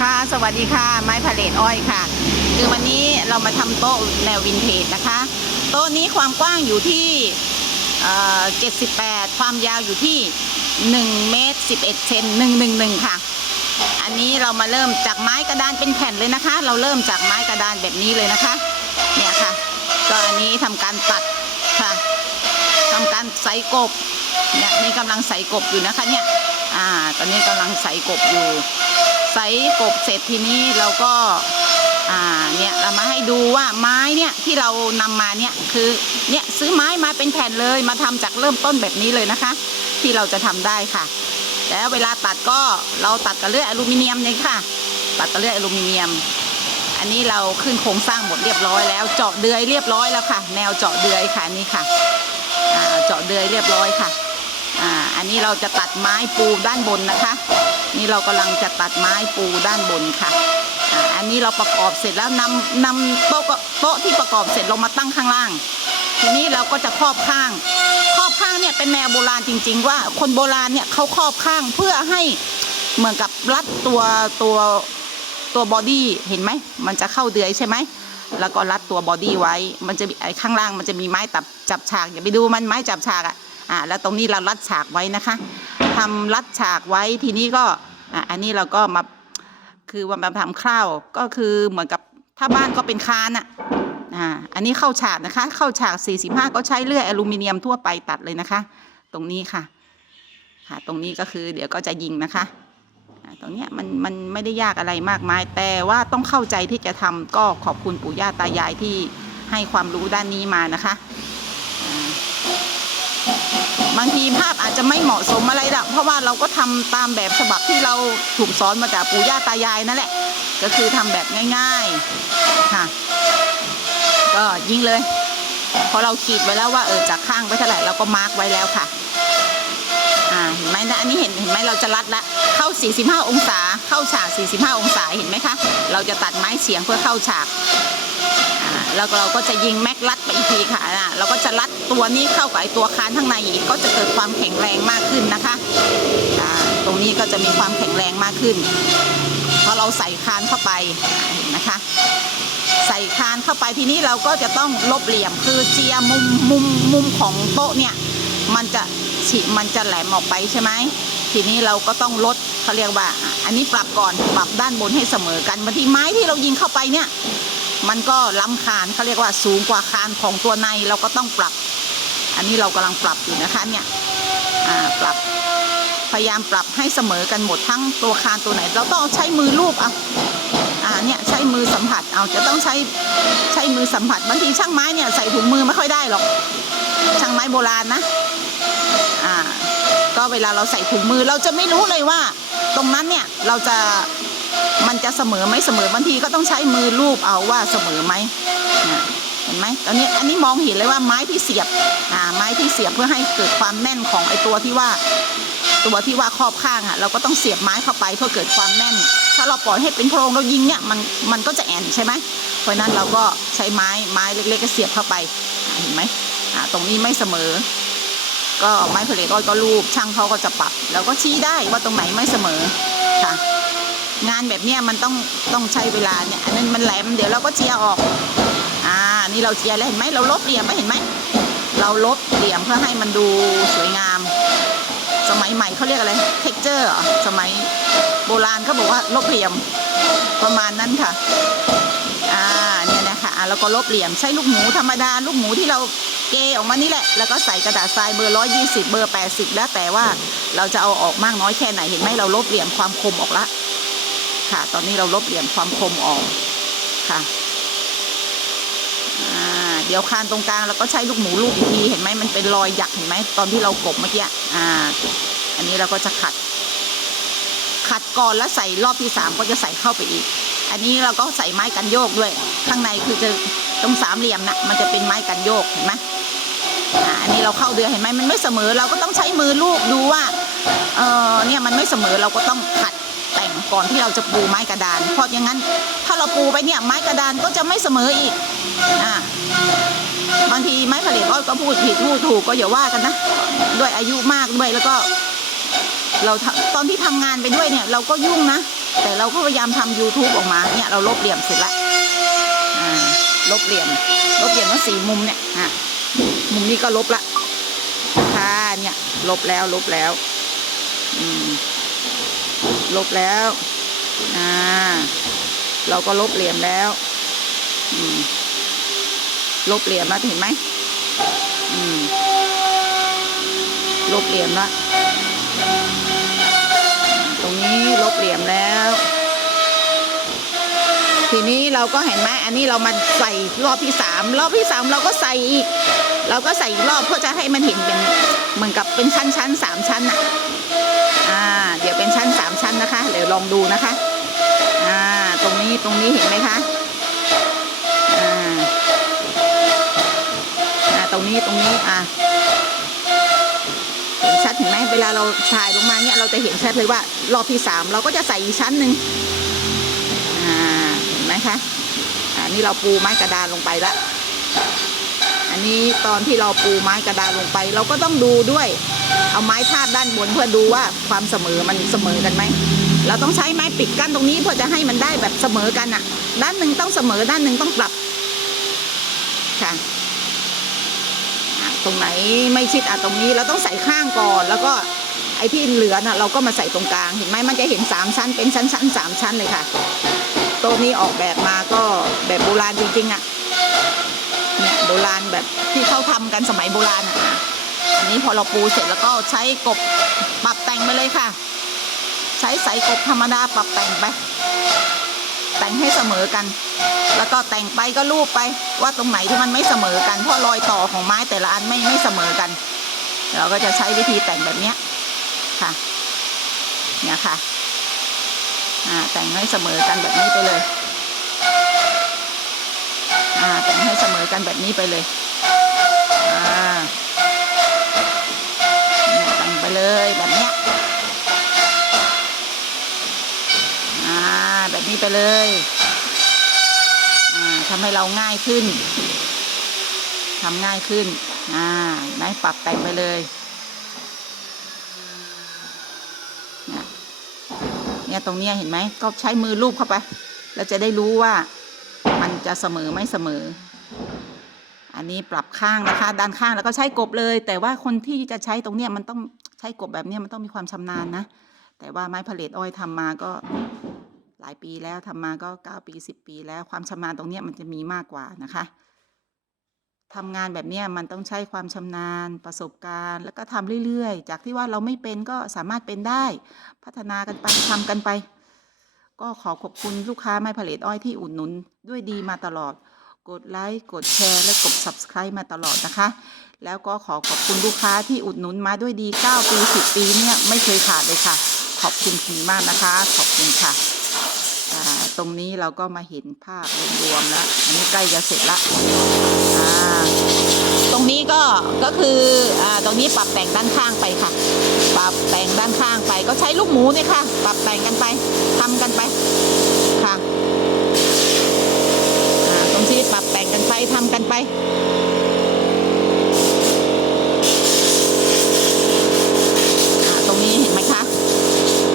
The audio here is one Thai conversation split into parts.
ค่ะ สวัสดีค่ะ ไม้พาเลทอ้อยค่ะ คือวันนี้เรามาทำโต๊ะแนววินเทจนะคะ โต๊ะนี้ความกว้างอยู่ที่เอ่อ78ความยาวอยู่ที่1เมตร11เซน111ค่ะ อันนี้เรามาเริ่มจากไม้กระดานเป็นแผ่นเลยนะคะ เราเริ่มจากไม้กระดานแบบนี้เลยนะคะ เนี่ยค่ะ ก็อันนี้ทำการตัดค่ะทำการใส่กบ เนี่ยนี่กำลังใส่กบอยู่นะคะเนี่ย อ่า ตอนนี้กำลังใส่กบอยู่ ใส่กบเสร็จทีนี้เราก็อ่าเนี่ยเรามาให้ดูว่าไม้เนี่ยที่เรานำมาเนี่ยคือเนี่ยซื้อไม้มาเป็นแผ่นเลยมาทำจากเริ่มต้นแบบนี้เลยนะคะ ที่เราจะทำได้ค่ะ แล้วเวลาตัดก็เราตัดกับเลื่อยอลูมิเนียมเนี่ยค่ะ ตัดกับเลื่อยอลูมิเนียม อันนี้เราขึ้นโครงสร้างหมดเรียบร้อยแล้วเจาะเดือยเรียบร้อยแล้วค่ะ แนวเจาะเดือยค่ะนี่ค่ะเจาะเดือยเรียบร้อยค่ะอ่าอันนี้เราจะตัดไม้ปูด้านบนนะคะ นี่เรากำลังจะตัดไม้ปูด้านบนค่ะอันนี้เราประกอบเสร็จแล้วนำนำโต๊ะโต๊ะที่ประกอบเสร็จลงมาตั้งข้างล่าง ทีนี้เราก็จะครอบข้าง ครอบข้างเนี่ยเป็นแนวโบราณจริง ๆ ว่าคนโบราณเนี่ยเขาครอบข้างเพื่อให้เหมือนกับรัดตัวตัวตัวบอดี้เห็นไหมมันจะเข้าเดือยใช่ไหมแล้วก็รัดตัวบอดี้ไว้ มันจะไอ้ข้างล่างมันจะมีไม้ตับจับฉากอย่าไปดูมันไม้จับฉากอะอ่าแล้วตรงนี้เรารัดฉากไว้นะคะ ทำรัดฉากไว้ทีนี้ก็อ,อันนี้เราก็มาคือวันมาทำคร่าวก็คือเหมือนกับถ้าบ้านก็เป็นคานอะอ่าอันนี้เข้าฉากนะคะ เข้าฉาก 45 ก็ใช้เลื่อยอลูมิเนียมทั่วไปตัดเลยนะคะ ตรงนี้ค่ะ ค่ะ ตรงนี้ก็คือเดี๋ยวก็จะยิงนะคะตรงเนี้ยมันมันไม่ได้ยากอะไรมากมาย แต่ว่าต้องเข้าใจที่จะทำก็ขอบคุณปู่ย่าตายายที่ให้ความรู้ด้านนี้มานะคะ บางทีภาพอาจจะไม่เหมาะสมอะไรละเพราะว่าเราก็ทำตามแบบฉบับที่เราถูกสอนมาจากปู่ย่าตายายนั่นแหละ ก็คือทำแบบง่าย ๆ ค่ะ ก็ยิงเลยพอเราขีดไว้แล้วว่าเออจากข้างไปเท่าไหร่เราก็มาร์กไว้แล้วค่ะอ่าเห็นไหมนะอันนี้เห็นเห็นไหมเราจะรัดละเข้า 45 องศา เข้าฉาก 45 องศาเห็นไหมคะ เราจะตัดไม้เฉียงเพื่อเข้าฉาก แล้วเราก็จะยิงแม็กลัดไปอีกทีค่ะเราก็จะรัดตัวนี้เข้ากับไอตัวคานข้างในอีกก็จะเกิดความแข็งแรงมากขึ้นนะคะตรงนี้ก็จะมีความแข็งแรงมากขึ้นพอเราใส่คานเข้าไปนะคะ ใส่คานเข้าไปทีนี้เราก็จะต้องลบเหลี่ยมคือเจียมุมมุมมุมของโต๊ะเนี่ยมันจะฉีมันจะแหลมออกไปใช่ไหมทีนี้เราก็ต้องลดเขาเรียกว่า อันนี้ปรับก่อนปรับด้านบนให้เสมอกันบางทีไม้ที่เรายิงเข้าไปเนี่ย มันก็ล้ำคานเขาเรียกว่าสูงกว่าคานของตัวในเราก็ต้องปรับ อันนี้เรากำลังปรับอยู่นะคะเนี่ยปรับพยายามปรับให้เสมอกันหมดทั้งตัวคานตัวไหน เราต้องใช้มือลูบอะอ่าเนี่ยใช้มือสัมผัสเอาจะต้องใช้ใช้มือสัมผัสบางทีช่างไม้เนี่ยใส่ถุงมือไม่ค่อยได้หรอกช่างไม้โบราณนะอ่าก็เวลาเราใส่ถุงมือเราจะไม่รู้เลยว่า ตรงนั้นเนี่ยเราจะ มันจะเสมอไหมเสมอบางทีก็ต้องใช้มือลูบเอาว่าเสมอไหมเห็นไหมตอนนี้อันนี้มองเห็นเลยว่าไม้ที่เสียบอ่าไม้ที่เสียบเพื่อให้เกิดความแน่นของไอตัวที่ว่า ตัวที่ว่าครอบข้างอะเราก็ต้องเสียบไม้เข้าไปเพื่อเกิดความแน่น ถ้าเราปล่อยให้เป็นโพรงเรายิงเนี่ยมันมันก็จะแอนใช่ไหมเพราะนั้นเราก็ใช้ไม้ไม้เล็กๆก็เสียบเข้าไปเห็นไหมอ่าตรงนี้ไม่เสมอ ก็ไม้ผลิตอ้อยก็รูปช่างเขาก็จะปรับ แล้วก็ชี้ได้ว่าตรงไหนไม่เสมอค่ะ งานแบบเนี้ยมันต้องต้องใช้เวลาเนี่ยอันนั้นมันแหลมเดี๋ยวเราก็เจียออก อ่า นี่เราเจียแล้วเห็นไหมเราลบเหลี่ยมไหมเห็นไหม เราลบเหลี่ยมเพื่อให้มันดูสวยงาม สมัยใหม่เขาเรียกอะไรเท็กเจอร์สมัยโบราณเขาบอกว่าลบเหลี่ยมประมาณนั้นค่ะ อ่า เนี่ยนะคะอะแล้วก็ลบเหลี่ยมใช้ลูกหมูธรรมดาลูกหมูที่เราเกออกมานี่แหละ แล้วก็ใส่กระดาษทรายเบอร์ร้อยยี่สิบเบอร์แปดสิบแล้วแต่ว่าเราจะเอาออกมากน้อยแค่ไหนเห็นไหมเราลบเหลี่ยมความคมออกละ ค่ะ ตอนนี้เราลบเหลี่ยมความคมออกค่ะเดี๋ยวคานตรงกลางเราก็ใช้ลูกหมูลูกอีกทีเห็นไหมมันเป็นรอยหยักเห็นไหมตอนที่เรากบเมื่อกี้อ่า อันนี้เราก็จะขัด ขัดก่อนแล้วใส่รอบที่สามก็จะใส่เข้าไปอีก อันนี้เราก็ใส่ไม้กันโยกด้วย ข้างในคือจะตรงสามเหลี่ยมนะมันจะเป็นไม้กันโยกเห็นไหมอ่าอันนี้เราเข้าเดือยเห็นไหมมันไม่เสมอเราก็ต้องใช้มือลูบดูว่าเออเนี่ยมันไม่เสมอเราก็ต้องขัด แต่งก่อนที่เราจะปูไม้กระดาน เพราะอย่างนั้นถ้าเราปูไปเนี่ยไม้กระดานก็จะไม่เสมออีกอ่าบางทีไม้ผลิตอ้อยก็พูดผิดพูดถูกก็อย่าว่ากันนะ ด้วยอายุมากด้วยแล้วก็ เราตอนที่ทำงานไปด้วยเนี่ยเราก็ยุ่งนะ แต่เราก็พยายามทำ YouTube ออกมาเนี่ยเราลบเหลี่ยมเสร็จละลบเหลี่ยม ลบเหลี่ยมทั้งสี่มุมเนี่ยอะมุมนี้ก็ลบละค่ะเนี่ยลบแล้วลบแล้ว อืม ลบแล้วอ่าเราก็ลบเหลี่ยมแล้วลบเหลี่ยมแล้วเห็นไหมลบเหลี่ยมละตรงนี้ลบเหลี่ยมแล้ว ทีนี้เราก็เห็นไหมอันนี้เรามาใส่รอบที่สามรอบที่สามเราก็ใส่อีก เราก็ใส่อีกรอบเพื่อจะให้มันเห็นเป็นเหมือนกับเป็นชั้นชั้นสามชั้นอะ เป็นชั้นสามชั้นนะคะ เดี๋ยวลองดูนะคะ อ่า ตรงนี้ตรงนี้เห็นไหมคะอ่าอ่าตรงนี้ตรงนี้อ่าเห็นชัดเห็นไหมเวลาเราฉายลงมาเนี่ยเราจะเห็นชัดเลยว่ารอบที่สามเราก็จะใส่อีกชั้นหนึ่งอ่าเห็นไหมคะอันนี้เราปูไม้กระดานลงไปละอันนี้ตอนที่เราปูไม้กระดานลงไป เราก็ต้องดูด้วย เอาไม้ทาบด้านบนเพื่อดูว่าความเสมอมันเสมอกันไหม เราต้องใช้ไม้ปิดกั้นตรงนี้เพื่อจะให้มันได้แบบเสมอกันอะด้านหนึ่งต้องเสมอด้านหนึ่งต้องปรับค่ะตรงไหนไม่ชิดอะตรงนี้เราต้องใส่ข้างก่อนแล้วก็ไอ้ที่เหลือน่ะเราก็มาใส่ตรงกลางเห็นไหมมันจะเห็นสามชั้นเป็นชั้นชั้นสามชั้นเลยค่ะโต๊ะนี้ออกแบบมาก็แบบโบราณจริงๆอะเนี่ยโบราณแบบที่เขาทำกันสมัยโบราณอะ อันนี้พอเราปูเสร็จแล้วก็ใช้กบปรับแต่งไปเลยค่ะ ใช้สายกบธรรมดาปรับแต่งไป แต่งให้เสมอกัน แล้วก็แต่งไปก็รูปไปว่าตรงไหนที่มันไม่เสมอกันเพราะรอยต่อของไม้แต่ละอันไม่ไม่เสมอกัน เราก็จะใช้วิธีแต่งแบบเนี้ยค่ะเนี่ยค่ะแต่งให้เสมอกันแบบนี้ไปเลยแต่งให้เสมอกันแบบนี้ไปเลย อ่าเนี่ยแต่งไปเลยแบบเนี้ย อ่า แบบนี้ ไปเลยทำให้เราง่ายขึ้นทำง่ายขึ้น อ่าไหนปรับแต่งไปเลยเนี่ยตรงเนี้ยเห็นไหม ก็ใช้มือลูบเข้าไป แล้วจะได้รู้ว่ามันจะเสมอไม่เสมอ อันนี้ปรับข้างนะคะ ด้านข้างแล้วก็ใช้กบเลย แต่ว่าคนที่จะใช้ตรงเนี้ยมันต้องใช้กบแบบเนี้ยมันต้องมีความชำนาญนะ แต่ว่าไม้ผลิตอ้อยทำมาก็ หลายปีแล้วทำมาก็เก้าปีสิบปีแล้วความชำนาญตรงนี้มันจะมีมากกว่านะคะทำงานแบบนี้มันต้องใช้ความชำนาญประสบการณ์ แล้วก็ทำเรื่อยๆ จากที่ว่าเราไม่เป็นก็สามารถเป็นได้ พัฒนากันไปทำกันไป ก็ขอขอบคุณลูกค้าไม้ผลิตอ้อยที่อุดหนุนด้วยดีมาตลอด กดไลค์กดแชร์และกด subscribe มาตลอดนะคะ แล้วก็ขอขอบคุณลูกค้าที่อุดหนุนมาด้วยดี 9 ปี 10 ปีเนี่ยไม่เคยขาดเลยค่ะ ขอบคุณคุณมากนะคะ ขอบคุณค่ะ ตรงนี้เราก็มาเห็นภาพรวมๆแล้ว อันนี้ใกล้จะเสร็จละตรงนี้ก็ก็คืออตรงนี้ปรับแต่งด้านข้างไปค่ะ ปรับแต่งด้านข้างไปก็ใช้ลูกหมูเนี่ยค่ะ ปรับแต่งกันไปทำกันไปค่ะตรงที่ปรับแต่งกันไปทำกันไป อ่าตรงนี้เห็นไหมคะ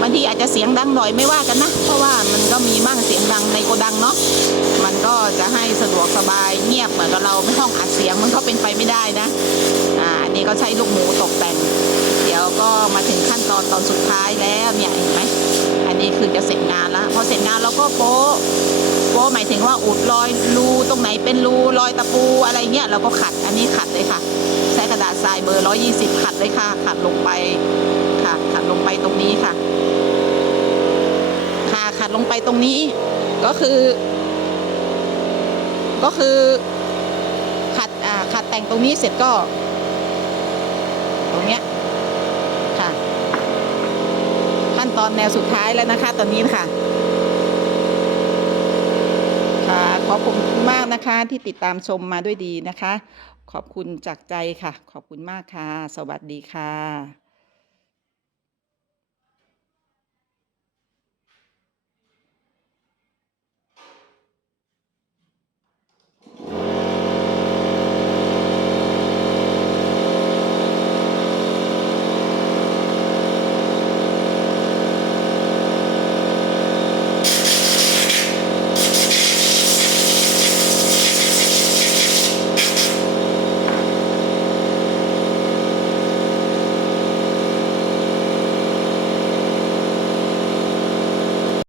บางทีอาจจะ เสียงดังหน่อยไม่ว่ากันนะ เพราะว่ามันก็มีบ้างเสียงดังในโกดังเนาะมันก็จะให้สะดวกสบายเงียบเหมือนกับเราไม่ห้องอัดเสียงมันก็เป็นไปไม่ได้นะอ่าอันนี้ก็ใช้ลูกหมูตกแต่ง เดี๋ยวก็มาถึงขั้นตอนตอนสุดท้ายแล้วเนี่ยเห็นไหมอันนี้คือจะเสร็จงานแล้วพอเสร็จงานเราก็โป๊ะโป๊ะหมายถึงว่าอุดรอยรูตรงไหนเป็นรูรอยตะปูอะไรเงี้ยเราก็ขัดอันนี้ขัดเลยค่ะใช้กระดาษทรายเบอร์ 120 ขัดเลยค่ะ ขัดลงไปค่ะขัดลงไปตรงนี้ค่ะ ลงไปตรงนี้ ก็คือ ก็คือขัดอ่าขัดแต่งตรงนี้เสร็จก็ ตรงเนี้ยค่ะ ขั้นตอนแนวสุดท้ายแล้วนะคะ ตอนนี้ค่ะค่ะขอบคุณมากนะคะที่ติดตามชมมาด้วยดีนะคะ ขอบคุณจากใจค่ะ ขอบคุณมากค่ะ สวัสดีค่ะ